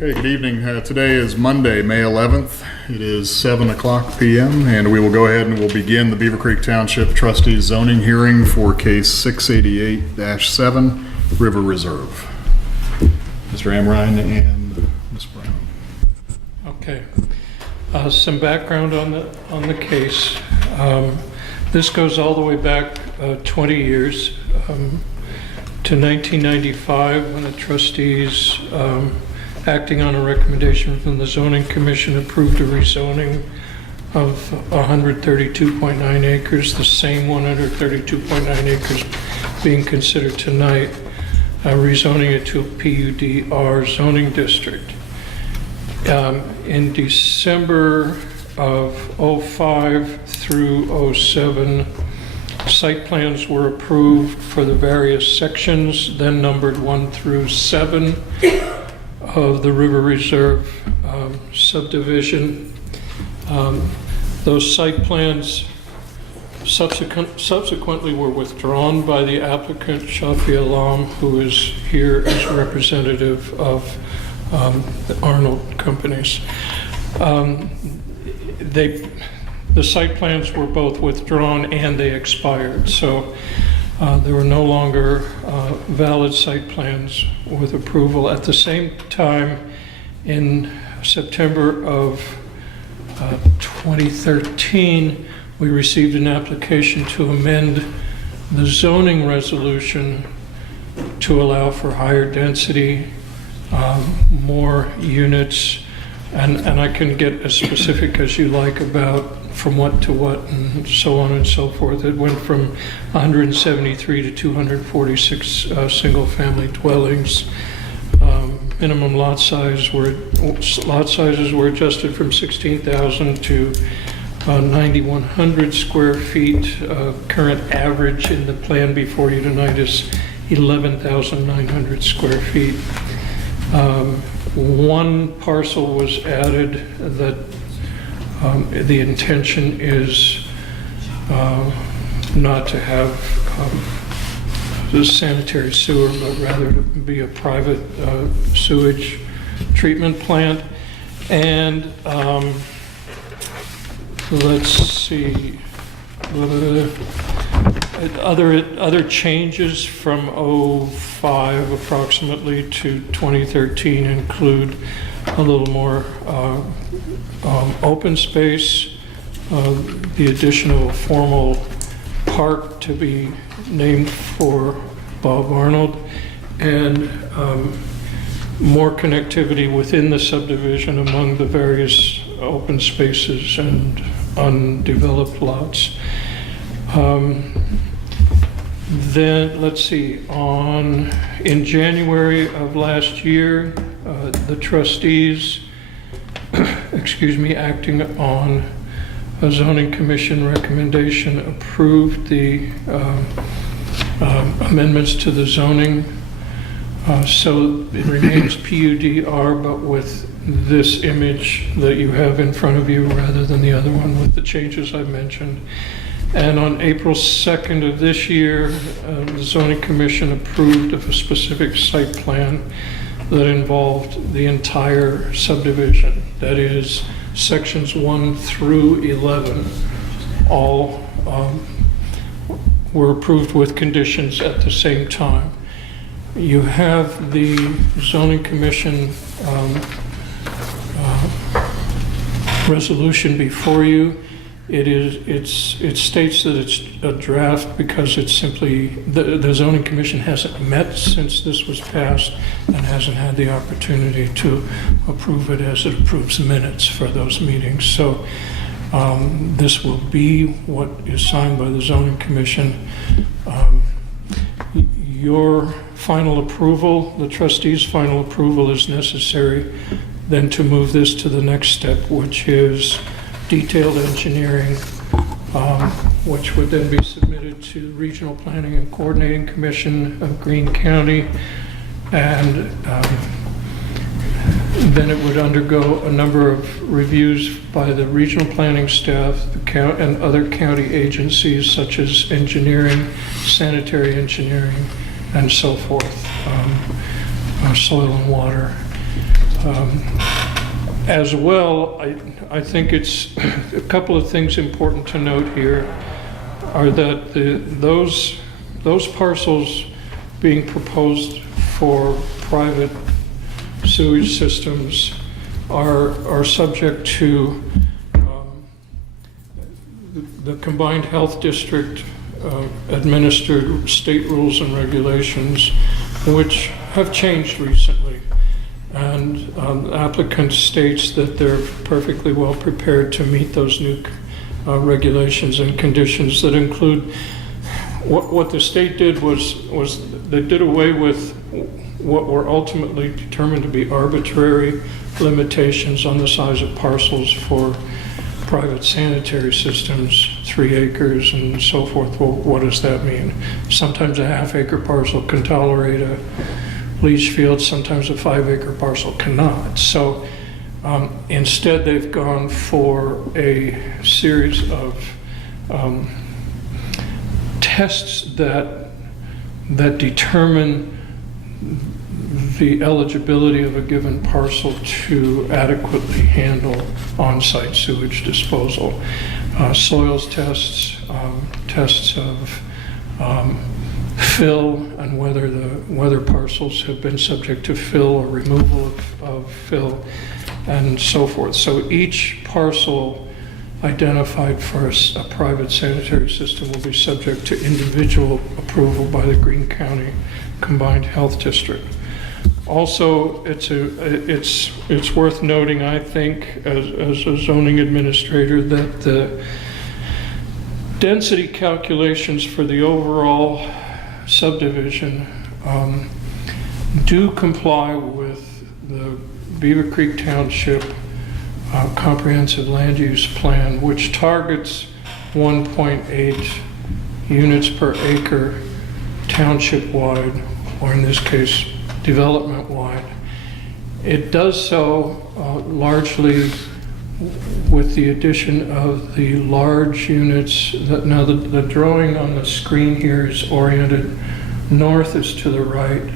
Hey, good evening. Today is Monday, May 11th. It is 7 o'clock p.m. and we will go ahead and we'll begin the Beavercreek Township Trustees zoning hearing for case 688-7, River Reserve. Mr. Amrine and Ms. Brown. Okay. Some background on the case. This goes all the way back 20 years to 1995 when the trustees, acting on a recommendation from the zoning commission, approved a rezoning of 132.9 acres, the same 132.9 acres being considered tonight, rezoning it to a PUDR zoning district. In December of '05 through '07, site plans were approved for the various sections, then numbered 1 through 7 of the River Reserve subdivision. Those site plans subsequently were withdrawn by the applicant, Shafi Alam, who is here as representative of the Arnold companies. The site plans were both withdrawn and they expired, so there were no longer valid site plans with approval. At the same time, in September of 2013, we received an application to amend the zoning resolution to allow for higher density, more units, and I can get as specific as you like about from what to what and so on and so forth. It went from 173 to 246 single-family dwellings. Minimum lot sizes were adjusted from 16,000 to 9,100 square feet. Current average in the plan before you tonight is 11,900 square feet. One parcel was added that the intention is not to have the sanitary sewer, but rather to be a private sewage treatment plant. And let's see, other changes from '05 approximately to 2013 include a little more open space, the addition of a formal park to be named for Bob Arnold, and more connectivity within the subdivision among the various open spaces and undeveloped lots. Then let's see, in January of last year, the trustees, acting on a zoning commission recommendation, approved the amendments to the zoning. So it remains PUDR, but with this image that you have in front of you rather than the other one with the changes I mentioned. And on April 2nd of this year, the zoning commission approved of a specific site plan that involved the entire subdivision. That is, sections 1 through 11, all were approved with conditions at the same time. You have the zoning commission resolution before you. It states that it's a draft because it's simply, the zoning commission hasn't met since this was passed and hasn't had the opportunity to approve it as it approves minutes for those meetings. So this will be what is signed by the zoning commission. Your final approval, the trustees' final approval, is necessary then to move this to the next step, which is detailed engineering, which would then be submitted to the Regional Planning and Coordinating Commission of Greene County, and then it would undergo a number of reviews by the regional planning staff, and other county agencies such as engineering, sanitary engineering, and so forth, soil and water. As well, I think it's a couple of things important to note here are that those parcels being proposed for private sewage systems are subject to the combined health district administered state rules and regulations, which have changed recently. And the applicant states that they're perfectly well prepared to meet those new regulations and conditions that include what the state did was they did away with what were ultimately determined to be arbitrary limitations on the size of parcels for private sanitary systems, 3 acres and so forth. Well, what does that mean? Sometimes a half-acre parcel can tolerate a leach field, sometimes a 5-acre parcel cannot. So instead they've gone for a series of tests that determine the eligibility of a given parcel to adequately handle on-site sewage disposal. Soils tests, tests of fill and whether parcels have been subject to fill or removal of fill and so forth. So each parcel identified for a private sanitary system will be subject to individual approval by the Greene County Combined Health District. Also, it's worth noting, I think, as a zoning administrator, that the density calculations for the overall subdivision do comply with the Beavercreek Township comprehensive land use plan, which targets 1.8 units per acre township-wide, or in this case, development-wide. It does so largely with the addition of the large units. Now the drawing on the screen here is oriented north is to the right.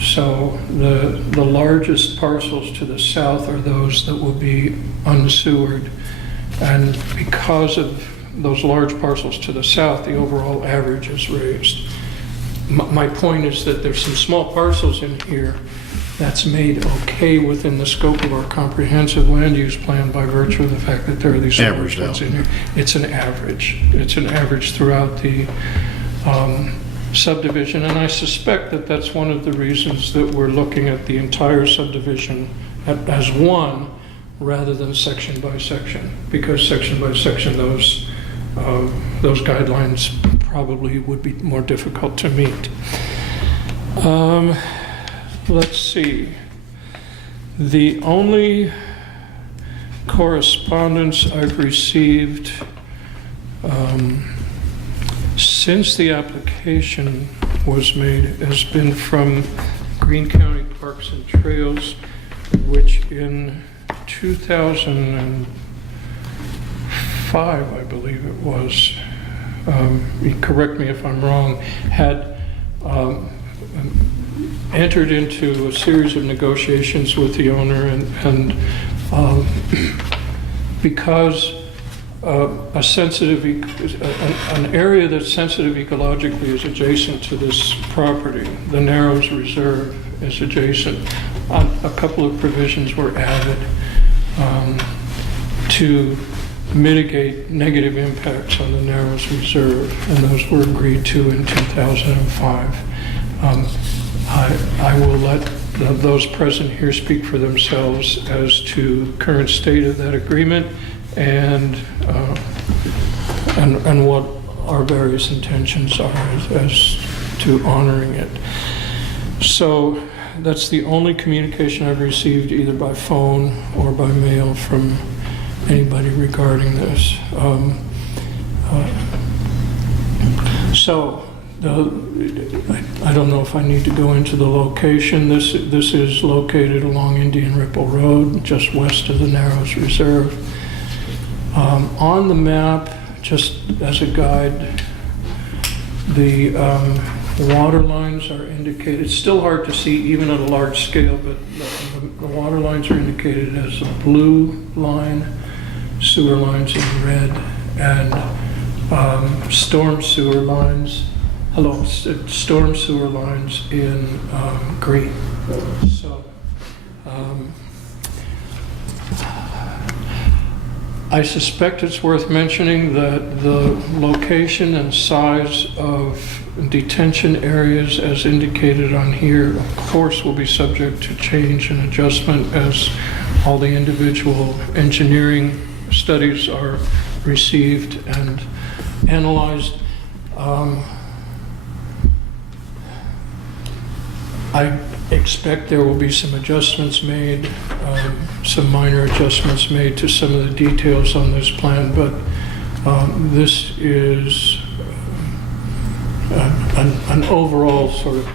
So the largest parcels to the south are those that will be unsewered. And because of those large parcels to the south, the overall average is raised. My point is that there's some small parcels in here that's made okay within the scope of our comprehensive land use plan by virtue of the fact that there are these large ones in here. It's an average. It's an average throughout the subdivision, and I suspect that that's one of the reasons that we're looking at the entire subdivision as one rather than section by section, because section by section those guidelines probably would be more difficult to meet. Let's see. The only correspondence I've received since the application was made has been from Greene County Parks and Trails, which in 2005, I believe it was, you correct me if I'm wrong, had entered into a series of negotiations with the owner, and because an area that's sensitive ecologically is adjacent to this property, the Narrows Reserve is adjacent. A couple of provisions were added to mitigate negative impacts on the Narrows Reserve, and those were agreed to in 2005. I will let those present here speak for themselves as to current state of that agreement and what our various intentions are as to honoring it. So that's the only communication I've received either by phone or by mail from anybody regarding this. I don't know if I need to go into the location. This is located along Indian Ripple Road, just west of the Narrows Reserve. On the map, just as a guide, the water lines are indicated. It's still hard to see even at a large scale, but the water lines are indicated as a blue line, sewer lines in red, and storm sewer lines in green. So I suspect it's worth mentioning that the location and size of detention areas as indicated on here, of course, will be subject to change and adjustment as all the individual engineering studies are received and analyzed. I expect there will be some adjustments made, some minor adjustments made to some of the details on this plan, but this is an overall sort of,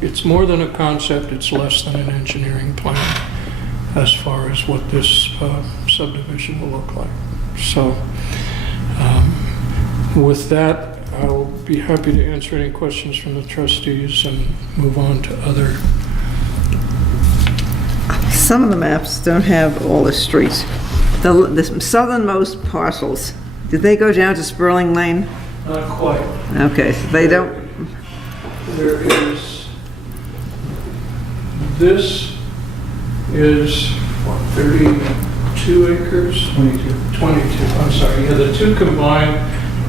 it's more than a concept, it's less than an engineering plan as far as what this subdivision will look like. So with that, I'll be happy to answer any questions from the trustees and move on to other. Some of the maps don't have all the streets. The southernmost parcels, did they go down to Sperling Lane? Not quite. Okay, so they don't. There is, this is, what, 32 acres? 22, I'm sorry. Yeah, the two combined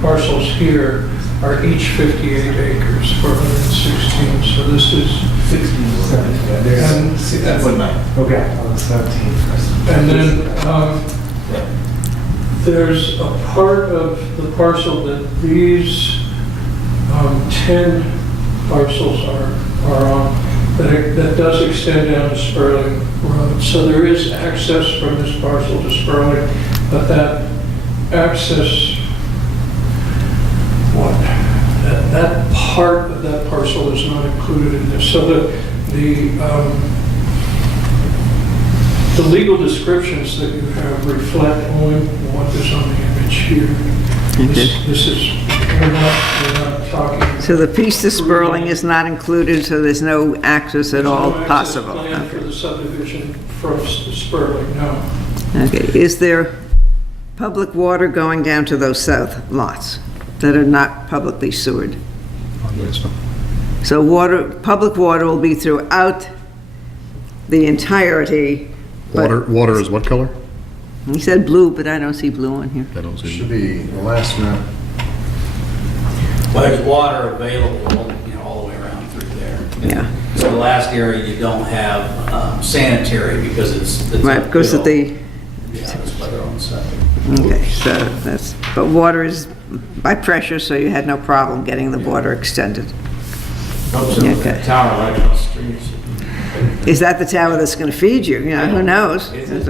parcels here are each 58 acres for 116. So this is 16, 17. That's what nine. Okay, 17. And then there's a part of the parcel that these 10 parcels are on that does extend down to Sperling Road. So there is access from this parcel to Sperling, but that access, that part of that parcel is not included in this. So the legal descriptions that you have reflect only what is on the image here. This is, we're not talking. So the piece to Sperling is not included, so there's no access at all possible. No access plan for the subdivision from Sperling, no. Okay, is there public water going down to those south lots that are not publicly sewered? So public water will be throughout the entirety. Water is what color? He said blue, but I don't see blue on here. I don't see. Should be the last map. Well, there's water available, all the way around through there. Yeah. So the last area you don't have sanitary because it's Right, because of the, yeah, it's by their own septic. okay, so that's, but water is by pressure, so you had no problem getting the water extended. Okay. Tower right across the street. Is that the tower that's going to feed you? Who knows? It's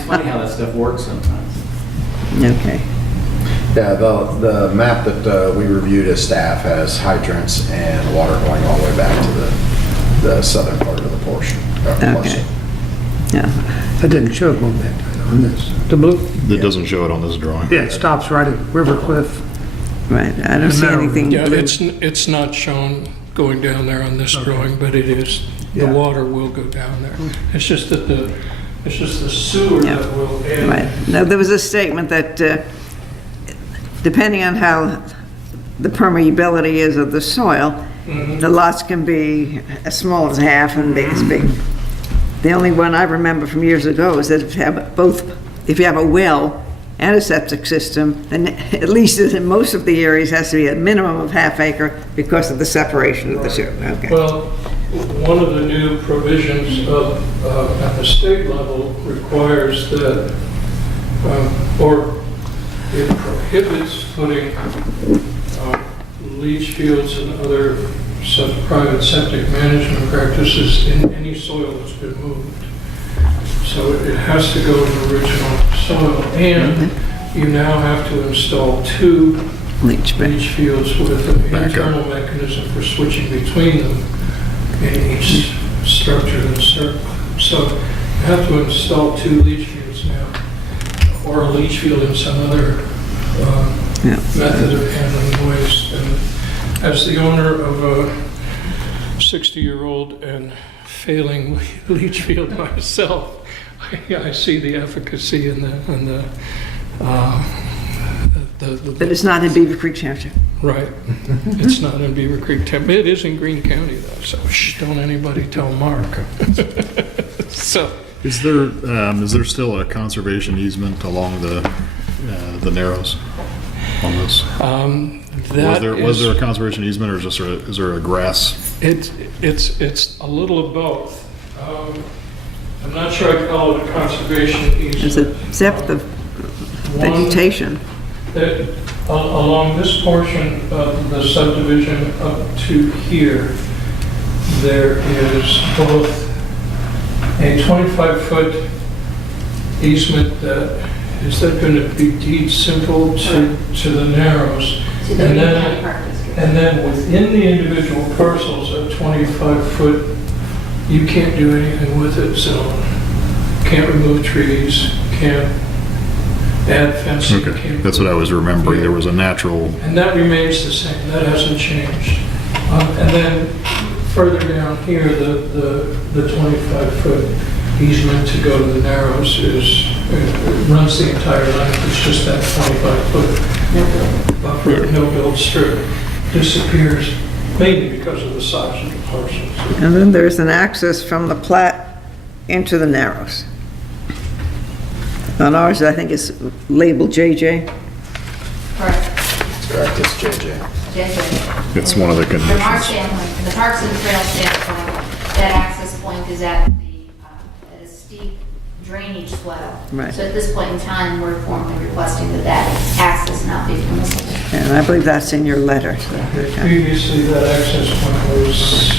funny how that stuff works sometimes. Okay. Yeah, the map that we reviewed as staff has hydrants and water going all the way back to the southern part of the portion. Okay. Yeah. That didn't show it on that, on this. The blue? It doesn't show it on this drawing. Yeah, it stops right at River Cliff. Right. I don't see anything Yeah, blue. it's not shown going down there on this drawing, but it is, the Yeah. water will go down there. It's just that the sewer Yeah. that will end. Right. Now, there was a statement that depending on how the permeability is of the soil, the lots can be as small as half and big as big. The only one I remember from years ago is that if you have a well and a septic system, then at least in most of the areas has to be a minimum of half acre because of the separation of the two. Okay. Well, one of the new provisions at the state level requires that, or it prohibits putting leach fields and other private septic management practices in any soil that's been moved. So it has to go to the original soil, and you now have to install 2 Leach fields with an internal mechanism for switching between them in each structure and circle. So you have to install 2 leach fields now, or a leach field in some other method of handling waste. And As the owner of a 60-year-old and failing leach field myself, I see the efficacy in the But it's not in Beavercreek Township. right. It's not in Beavercreek Township. It is in Greene County though, so shh, don't anybody tell Mark. So, Is there still a conservation easement along the Narrows on this? Was there a conservation easement, or is there a grass? It's a little of both. I'm not sure I'd call it a conservation There's easement. a depth of vegetation. That along this portion of the subdivision up to here, there is both a 25-foot easement that is that going to be deed simple to the Narrows, To the and Green then County Park District. and then within the individual parcels at 25-foot, you can't do anything with it. So can't remove trees, can't add fencing. Okay, can't- that's what I was remembering. There was a natural. And that remains the same, that hasn't changed. And then further down here, the 25-foot easement to go to the Narrows it runs the entire length. It's just that 25-foot buffer, no-build strip disappears mainly because of the size of the parcels. And then there's an access from the plat into the Narrows. On ours, I think it's labeled JJ. Correct. Correct, it's JJ. JJ. It's one of the From our conditions. standpoint, from the Parks and Trails standpoint, that access point is at a steep drainage swell. Right. So at this point in time, we're formally requesting that access not be permissible. And I believe that's in your letter. So, okay. Previously, that access point was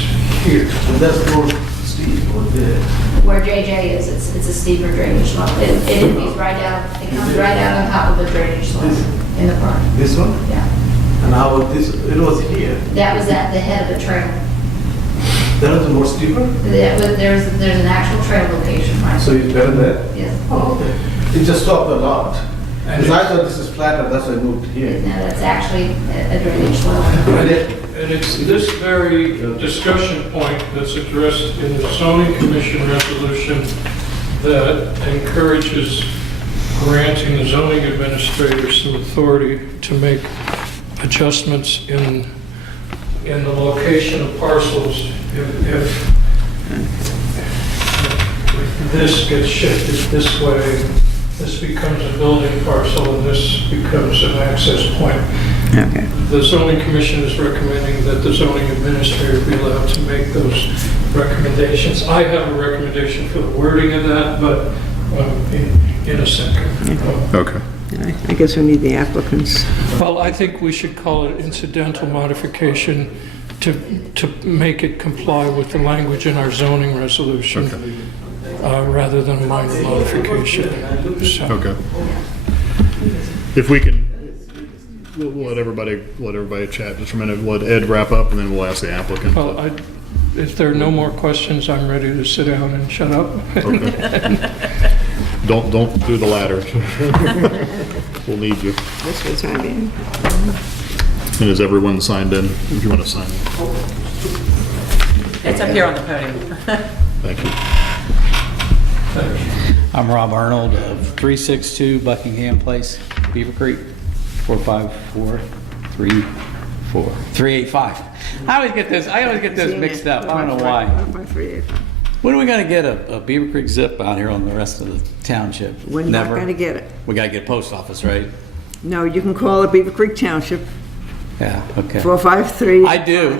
here. That's more steep over there. Where JJ is, it's a steeper drainage swell. It empties right out, it comes right out on top of the drainage swell in the park. This one? Yeah. And how about this? It was here. That was at the head of the trail. That was more steeper? There's an actual trail location, right? So it's better there? Yes. Oh, okay. It just stopped a lot. And Because I thought this is flatter, that's why I moved here. No, that's actually a drainage swell. And it's this very discussion point that's addressed in the zoning commission resolution that encourages granting the zoning administrator some authority to make adjustments in the location of parcels if this gets shifted this way, this becomes a building parcel and this becomes an access point. Okay. The zoning commission is recommending that the zoning administrator be allowed to make those recommendations. I have a recommendation for the wording of that, but in a second. Okay. I guess we need the applicants. Well, I think we should call it incidental modification to make it comply with the language in our zoning resolution, rather than a minor modification. So, Okay. If we can, we'll let everybody chat just a minute. Let Ed wrap up, and then we'll ask the applicant. well, if there are no more questions, I'm ready to sit down and shut up. Okay. Don't do the latter. We'll need you. This was time being. And is everyone signed in? If you want to sign in. It's up here on the podium. Thank you. I'm Rob Arnold of 362 Buckingham Place, Beaver Creek, 454-385. I always get this mixed up. I don't know why. When are we going to get a Beaver Creek zip out here on the rest of the township? We're not Never? going to get it. We got to get a post office, right? No, you can call it Beavercreek Township, Yeah, okay. 453. I do.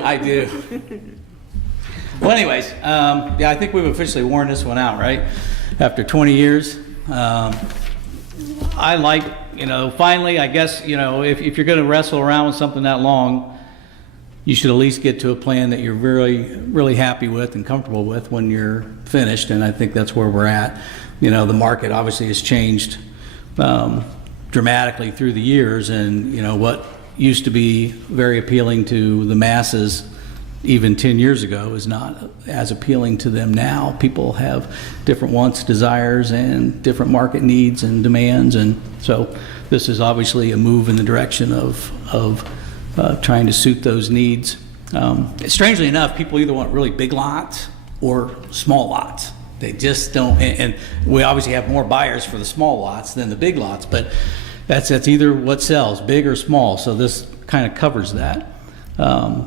Well, anyways, yeah, I think we've officially worn this one out, right? After 20 years. I like, finally, I guess, if you're going to wrestle around with something that long, you should at least get to a plan that you're really, really happy with and comfortable with when you're finished, and I think that's where we're at. The market obviously has changed dramatically through the years, and, what used to be very appealing to the masses even 10 years ago is not as appealing to them now. People have different wants, desires, and different market needs and demands, and so this is obviously a move in the direction of trying to suit those needs. Strangely enough, people either want really big lots or small lots. They just don't, and we obviously have more buyers for the small lots than the big lots, but that's either what sells, big or small. So this kind of covers that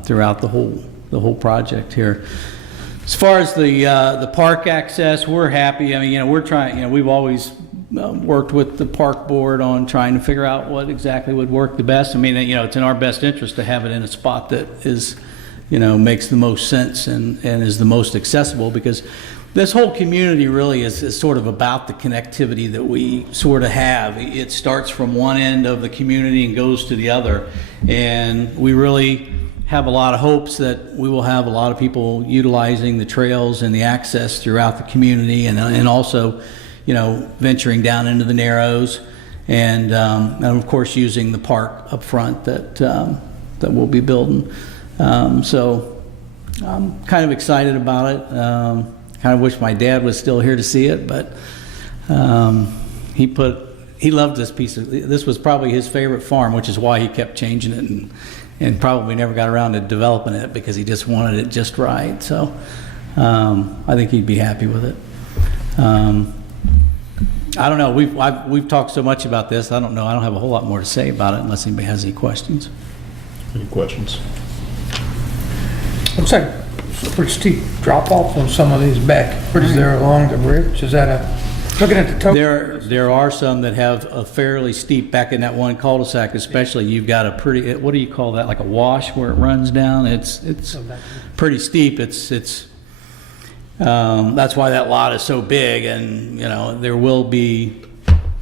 throughout the whole project here. As far as the park access, we're happy. I mean, we're trying. We've always worked with the park board on trying to figure out what exactly would work the best. I mean, it's in our best interest to have it in a spot that is, makes the most sense and is the most accessible, because this whole community really is sort of about the connectivity that we sort of have. It starts from one end of the community and goes to the other, and we really have a lot of hopes that we will have a lot of people utilizing the trails and the access throughout the community, and also, venturing down into the Narrows, and of course using the park up front that we'll be building. So I'm kind of excited about it. Kind of wish my dad was still here to see it, but he loved this piece of, this was probably his favorite farm, which is why he kept changing it and probably never got around to developing it, because he just wanted it just right. So I think he'd be happy with it. I don't know. We've talked so much about this. I don't know. I don't have a whole lot more to say about it unless anybody has any questions. Any questions? Looks like a pretty steep drop off on some of these back bridges there along the bridge. Is that looking at the top? There are some that have a fairly steep, back in that one cul-de-sac especially, you've got a pretty, what do you call that, like a wash where it runs down? It's pretty steep. It's that's why that lot is so big, and there will be,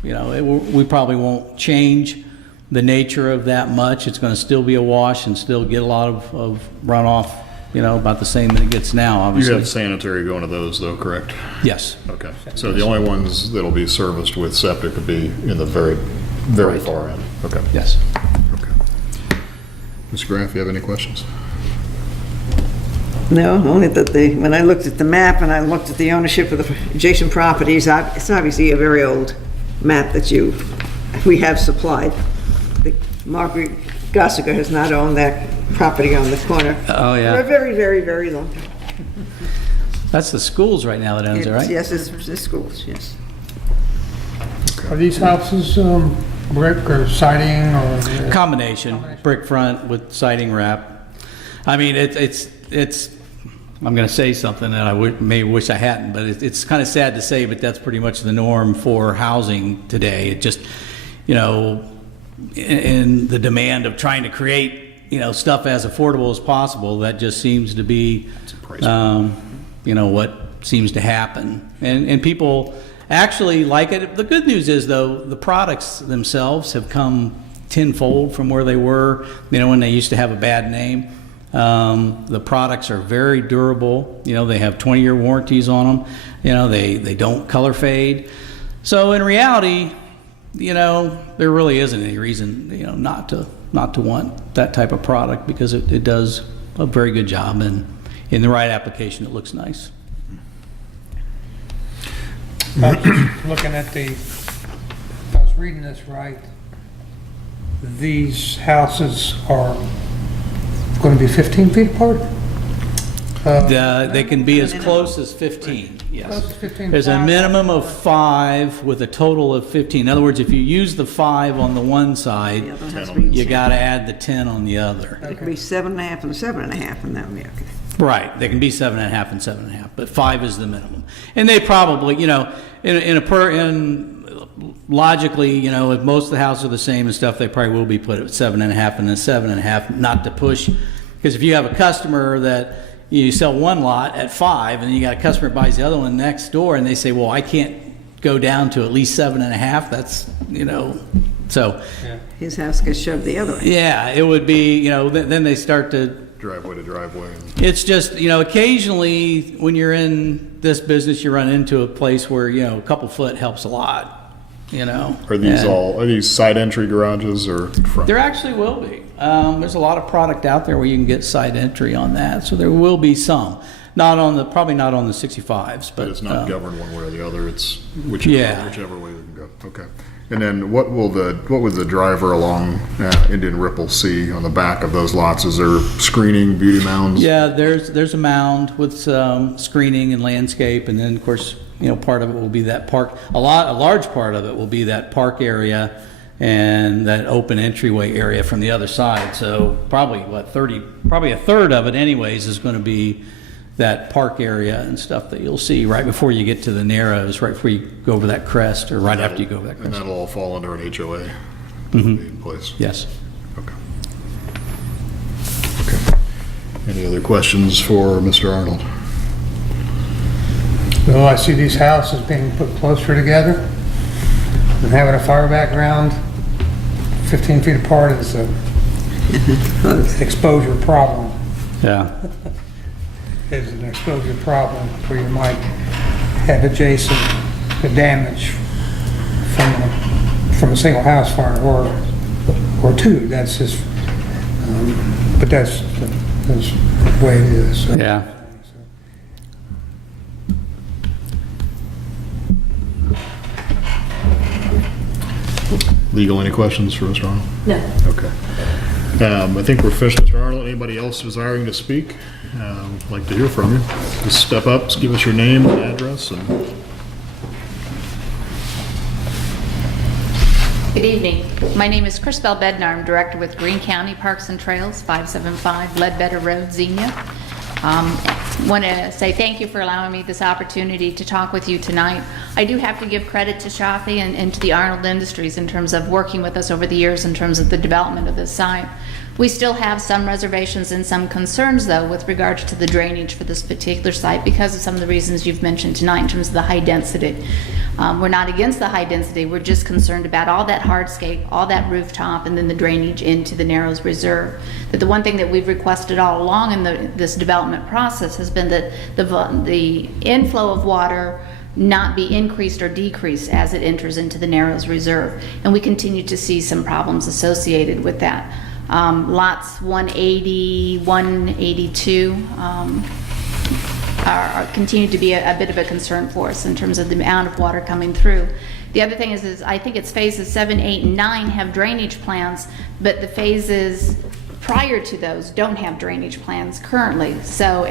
we probably won't change the nature of that much. It's going to still be a wash and still get a lot of runoff, about the same that it gets now, obviously. You have sanitary going to those though, correct? Yes. Okay. So the only ones that'll be serviced with septic would be in the very, very far end. Okay. Yes. Okay. Mr. Graff, you have any questions? No, only that when I looked at the map and I looked at the ownership of the adjacent properties, it's obviously a very old map that we have supplied. Margaret Gossiger has not owned that property on the corner. Oh, yeah. For a very, very, very long time. That's the schools right now that owns it, right? Yes, it's the schools, yes. Are these houses brick or siding or? Combination, brick front with siding wrap. I mean, it's I'm going to say something that I may wish I hadn't, but it's kind of sad to say, but that's pretty much the norm for housing today. It just, in the demand of trying to create, stuff as affordable as possible, that just seems to be, what seems to happen. And people actually like it. The good news is, though, the products themselves have come tenfold from where they were, when they used to have a bad name. The products are very durable. They have 20-year warranties on them. They don't color fade. So in reality, there really isn't any reason, not to want that type of product, because it does a very good job, and in the right application, it looks nice. I was looking at if I was reading this right, these houses are going to be 15 feet apart? They can be as close as 15, yes. Close as 15. There's a minimum of 5 with a total of 15. In other words, if you use the 5 on the one side, The other has to be you 10. got to add the 10 on the other. It could be 7.5 and 7.5, and that would be okay. Right, they can be 7.5 and 7.5, but 5 is the minimum. And they probably, logically, if most of the houses are the same and stuff, they probably will be put at 7.5 and then 7.5, not to push. Because if you have a customer that you sell one lot at 5, and then you got a customer that buys the other one next door, and they say, well, I can't go down to at least 7.5, that's, so. His house gets shoved the other way. Yeah, it would be, then they start to. Driveway to driveway. It's just, occasionally when you're in this business, you run into a place where, a couple foot helps a lot, Are these side entry garages or front? There actually will be. There's a lot of product out there where you can get side entry on that, so there will be some. Probably not on the 65s, but It's not governed one way or the other. It's whichever way they can go. Okay. And then what would the driver along Indian Ripple see on the back of those lots? Is there screening, beauty mounds? Yeah, there's a mound with some screening and landscape, and then of course, part of it will be that park. A large part of it will be that park area and that open entryway area from the other side. So probably a third of it anyways is going to be that park area and stuff that you'll see right before you get to the Narrows, right before you go over that crest, or right after you go over that And crest. that'll all fall under an HOA in place? Yes. Okay. Okay. Any other questions for Mr. Arnold? Well, I see these houses being put closer together and having a fire background 15 feet apart is an exposure problem. Yeah. Is an exposure problem where you might have adjacent damage from a single house fire or two. That's just, but that's the way it is. So. Yeah. Legal, any questions for Mr. Arnold? No. Okay. I think we're finished, Mr. Arnold. Anybody else desiring to speak? I'd like to hear from you. Just step up, just give us your name and address. Good evening. My name is Chrisbel Bednar. I'm Director with Greene County Parks and Trails, 575 Ledbetter Road, Xenia. Want to say thank you for allowing me this opportunity to talk with you tonight. I do have to give credit to Shafi and to the Arnold Industries in terms of working with us over the years in terms of the development of this site. We still have some reservations and some concerns, though, with regards to the drainage for this particular site because of some of the reasons you've mentioned tonight in terms of the high density. We're not against the high density. We're just concerned about all that hardscape, all that rooftop, and then the drainage into the Narrows Reserve. But the one thing that we've requested all along in this development process has been that the inflow of water not be increased or decreased as it enters into the Narrows Reserve. And we continue to see some problems associated with that. Lots 180, 182 continue to be a bit of a concern for us in terms of the amount of water coming through. The other thing is I think it's phases 7, 8, and 9 have drainage plans, but the phases prior to those don't have drainage plans currently. So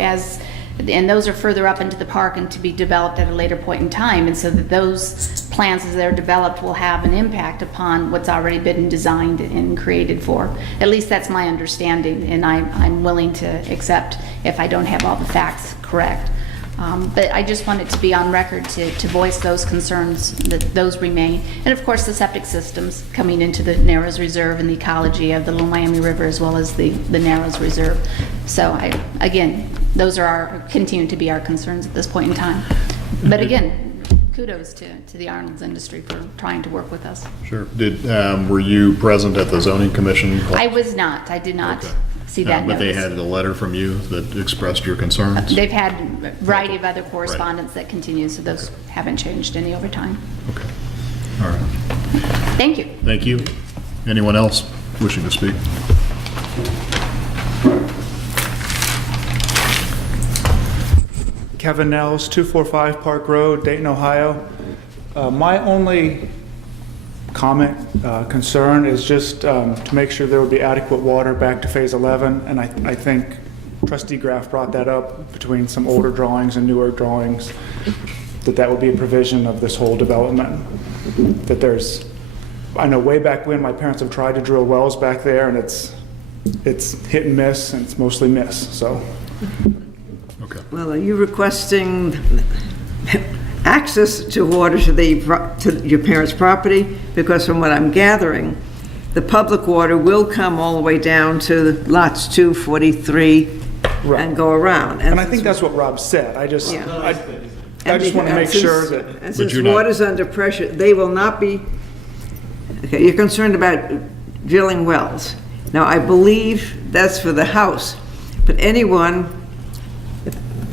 and those are further up into the park and to be developed at a later point in time, and so that those plans as they're developed will have an impact upon what's already been designed and created for. At least that's my understanding, and I'm willing to accept if I don't have all the facts correct. But I just wanted to be on record to voice those concerns, that those remain. And of course the septic systems coming into the Narrows Reserve and the ecology of the Little Miami River as well as the Narrows Reserve. So again, those are continue to be our concerns at this point in time. But again, kudos to the Arnold's industry for trying to work with us. Sure. Were you present at the zoning commission? I was not. I did not see that But they notice. had a letter from you that expressed your concerns? They've had a variety of other correspondence that continues, so those haven't changed any over time. Okay. All right. Thank you. Thank you. Anyone else wishing to speak? Kevin Nels, 245 Park Road, Dayton, Ohio. My only comment, concern is just to make sure there will be adequate water back to phase 11. And I think Trustee Graff brought that up between some older drawings and newer drawings, that would be a provision of this whole development. That there's, I know way back when my parents have tried to drill wells back there, and it's hit and miss, and it's mostly miss, so. Okay. Well, are you requesting access to water to your parents' property? Because from what I'm gathering, the public water will come all the way down to lots 2, 43, and go around. And I think that's what Rob said. I just want to make sure that. And since water's under pressure, they will not be, okay, you're concerned about drilling wells. Now, I believe that's for the house, but anyone,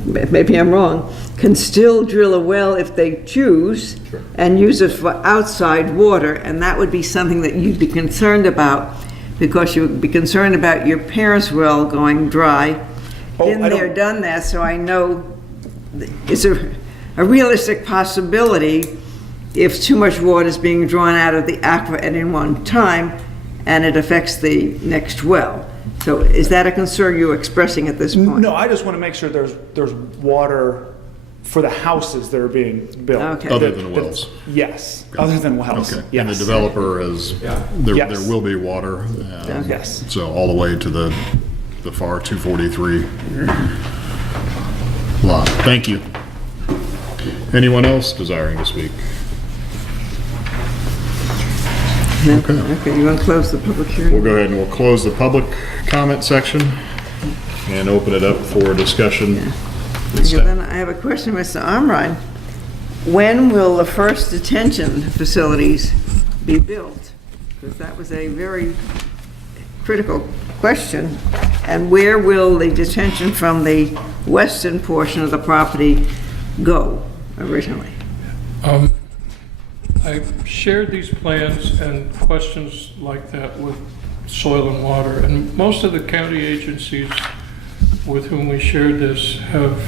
maybe I'm wrong, can still drill a well if they choose and use it for outside water, and that would be something that you'd be concerned about, because you would be concerned about your parents' well going dry. Been there, done that, so I know it's a realistic possibility if too much water is being drawn out of the aquifer at any one time, and it affects the next well. So is that a concern you're expressing at this point? No, I just want to make sure there's water for the houses that are being built. Okay. Other than wells. Yes, other than wells. Okay. Yes. And the developer has, there Yes. will be water. Yes. So all the way to the far 243 lot. Thank you. Anyone else desiring to speak? No? Okay. Okay, you want to close the public hearing? We'll go ahead and we'll close the public comment section and open it up for discussion. Okay, then I have a question, Mr. Armrine. When will the first detention facilities be built? Because that was a very critical question. And where will the detention from the western portion of the property go originally? I shared these plans and questions like that with Soil and Water, and most of the county agencies with whom we shared this have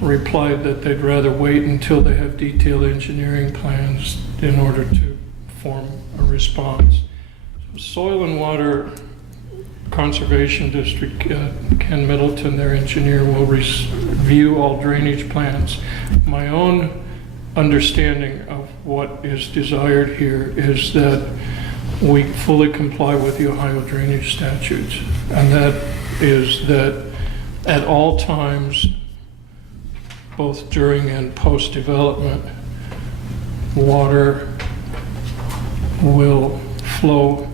replied that they'd rather wait until they have detailed engineering plans in order to form a response. Soil and Water Conservation District, Ken Middleton, their engineer, will review all drainage plans. My own understanding of what is desired here is that we fully comply with the Ohio drainage statutes, and that is that at all times, both during and post-development, water will flow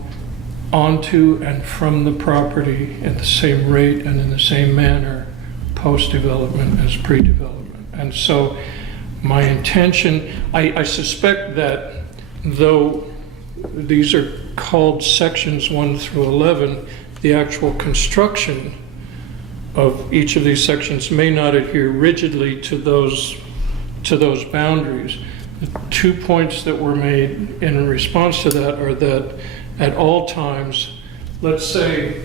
onto and from the property at the same rate and in the same manner post-development as pre-development. And so my intention, I suspect that though these are called sections 1 through 11, the actual construction of each of these sections may not adhere rigidly to those boundaries. The 2 points that were made in response to that are that at all times, let's say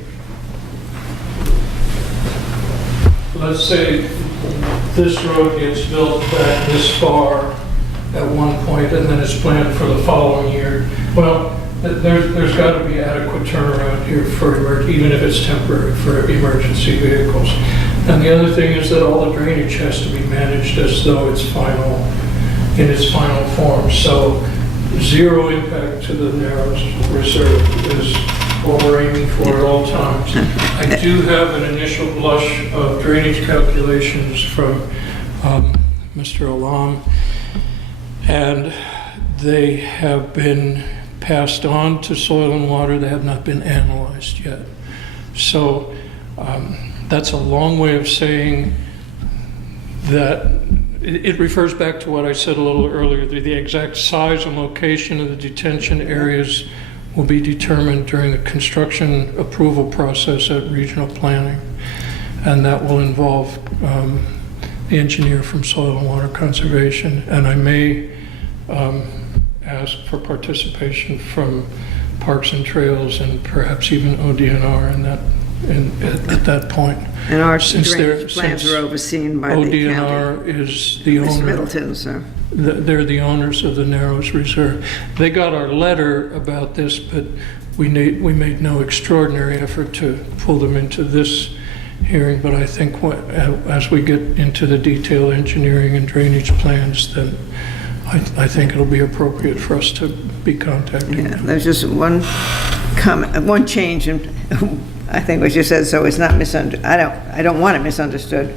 this road gets built back this far at one point and then it's planned for the following year. Well, there's got to be adequate turnaround here for even if it's temporary, for emergency vehicles. And the other thing is that all the drainage has to be managed as though it's in its final form. So zero impact to the Narrows Reserve is what we're aiming for at all times. I do have an initial blush of drainage calculations from Mr. Alam, and they have been passed on to Soil and Water. They have not been analyzed yet. So that's a long way of saying that it refers back to what I said a little earlier. The exact size and location of the detention areas will be determined during the construction approval process at regional planning. And that will involve the engineer from Soil and Water Conservation. And I may ask for participation from Parks and Trails and perhaps even ODNR at that point. And our Since drainage plans are overseen by the county. ODNR is the Ms. owner. Middleton, sir. They're the owners of the Narrows Reserve. They got our letter about this, but we made no extraordinary effort to pull them into this hearing. But I think as we get into the detailed engineering and drainage plans, then I think it'll be appropriate for us to be contacting Yeah, them. there's just one comment, one change in, I think what you said, so it's not misunderstood. I don't want it misunderstood.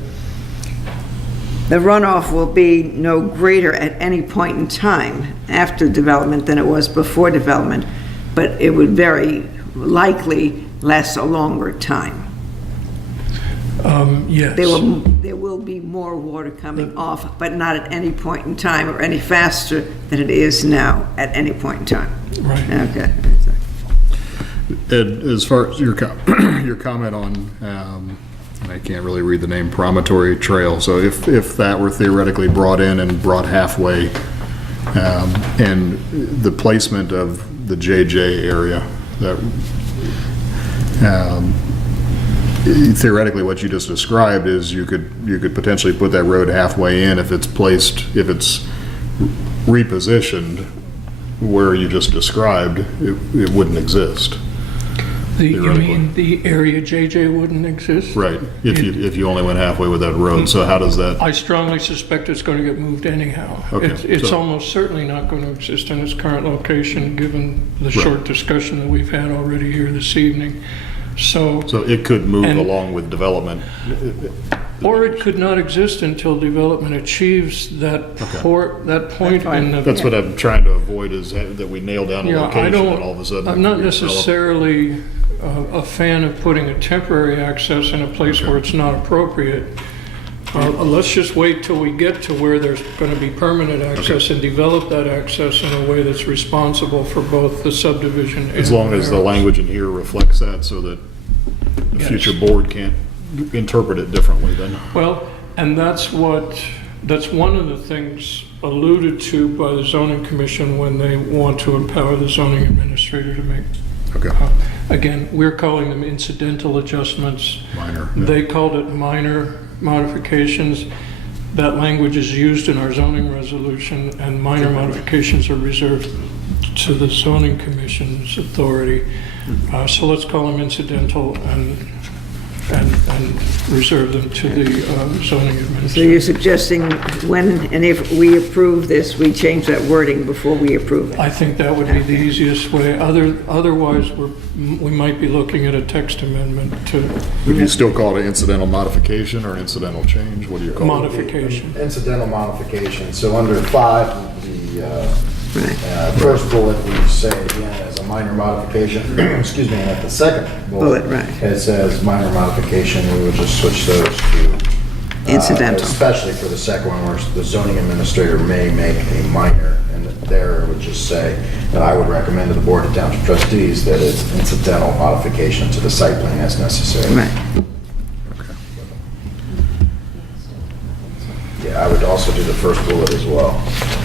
The runoff will be no greater at any point in time after development than it was before development, but it would very likely last a longer time. Yes. There will be more water coming off, but not at any point in time or any faster than it is now at any point in time. Right. Okay. Ed, as far as your comment on, I can't really read the name, Promontory Trail. So if that were theoretically brought in and brought halfway, and the placement of the JJ area, that theoretically what you just described is you could potentially put that road halfway in if it's repositioned where you just described, it wouldn't exist. You Theoretically. mean the area JJ wouldn't exist? Right, if you only went halfway with that road, so how does that, I strongly suspect it's going to get moved anyhow. Okay, It's so- almost certainly not going to exist in its current location, given the short discussion that we've had already here this evening. So, so it could move And- along with development? or it could not exist until development achieves that point in the. That's what I'm trying to avoid, is that we nail down a Yeah, I location don't, and all of a sudden. I'm not we develop. necessarily a fan of putting a temporary access in a place where it's not appropriate. Let's just wait till we get to where there's going to be permanent access and develop that access in a way that's responsible for both the subdivision and. As long as the language in here reflects that, so that the Yes. future board can't interpret it differently then. Well, and that's one of the things alluded to by the zoning commission when they want to empower the zoning administrator to make. Okay. Again, we're calling them incidental adjustments. Minor. Yeah. They called it minor modifications. That language is used in our zoning resolution, and minor modifications are reserved to the zoning commission's authority. So let's call them incidental and reserve them to the zoning So administrator. you're suggesting when and if we approve this, we change that wording before we approve it? I think that would be the easiest way. Otherwise, we might be looking at a text amendment to Would you still call it an incidental modification or incidental change? What do you call it? modification. Incidental modification, so under 5, the Right. first bullet, we say again as a minor modification, excuse me, and at the second bullet, Bullet, right. it says minor modification, we would just switch those to Incidental. especially for the second one, where the zoning administrator may make a minor, and there it would just say that I would recommend to the Board of Township Trustees that it's incidental modification to the site plan as necessary. Right. Yeah, I would also do the first bullet as well.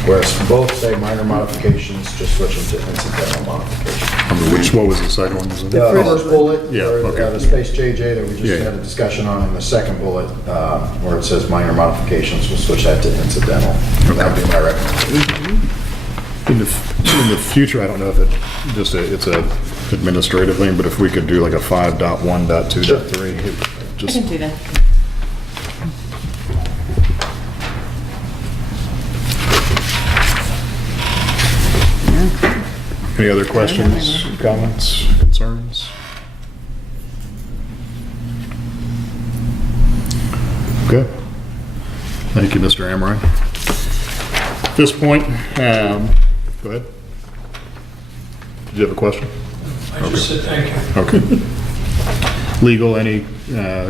Whereas both say minor modifications, just switch them to incidental modification. What was the second one? Was it? The first bullet, Yeah, or okay. the space JJ that we Yeah. just had a discussion on, and the second bullet, where it says minor modifications, we'll switch that to incidental. That would be my recommendation. In the future, I don't know if it's a administrative thing, but if we could do like a 5.1.2.3, it just. I can do that. Any other questions, comments, concerns? Okay. Thank you, Mr. Amrine. At this point, go ahead. Did you have a question? I just said thank you. Okay. Legal, any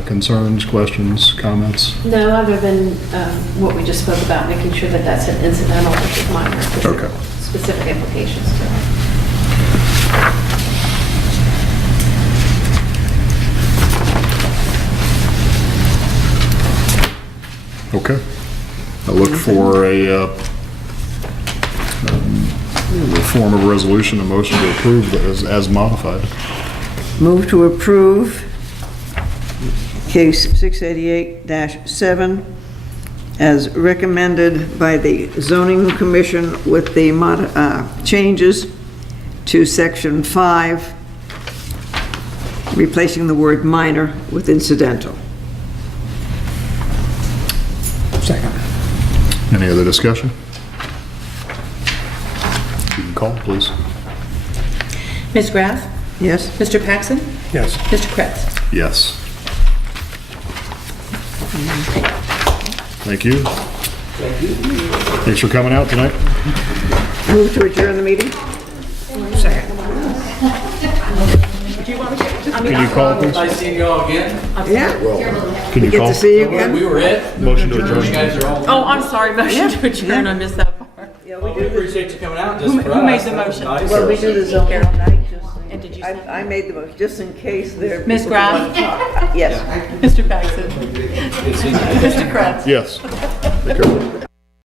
concerns, questions, comments? No, other than what we just spoke about, making sure that that's an incidental versus minor. There's Okay. Specific implications to it. Okay. I look for a form of resolution, a motion to approve as modified. Move to approve case 688-7 as recommended by the zoning commission with the changes to section 5, replacing the word minor with incidental. Second. Any other discussion? You can call, please. Ms. Graff? Yes? Mr. Paxson? Yes. Mr. Kretz? Yes. Thank you. Thanks for coming out tonight. Move to adjourn the meeting? Can you call, please? Nice seeing you all again. Yeah. Can you Get call? to see you again? We were it. Motion to You adjourn. guys are all. Oh, I'm sorry, motion to adjourn, I missed that part. Yeah, We appreciate you coming out just for us. Who made the That was motion? nice. Well, we do the zoning night, And did you I second? made the motion, just in case there. Ms. people Graff? want to talk. Yes. Mr. Paxson? Good seeing you. Mr. Kretz? Yes. Take care.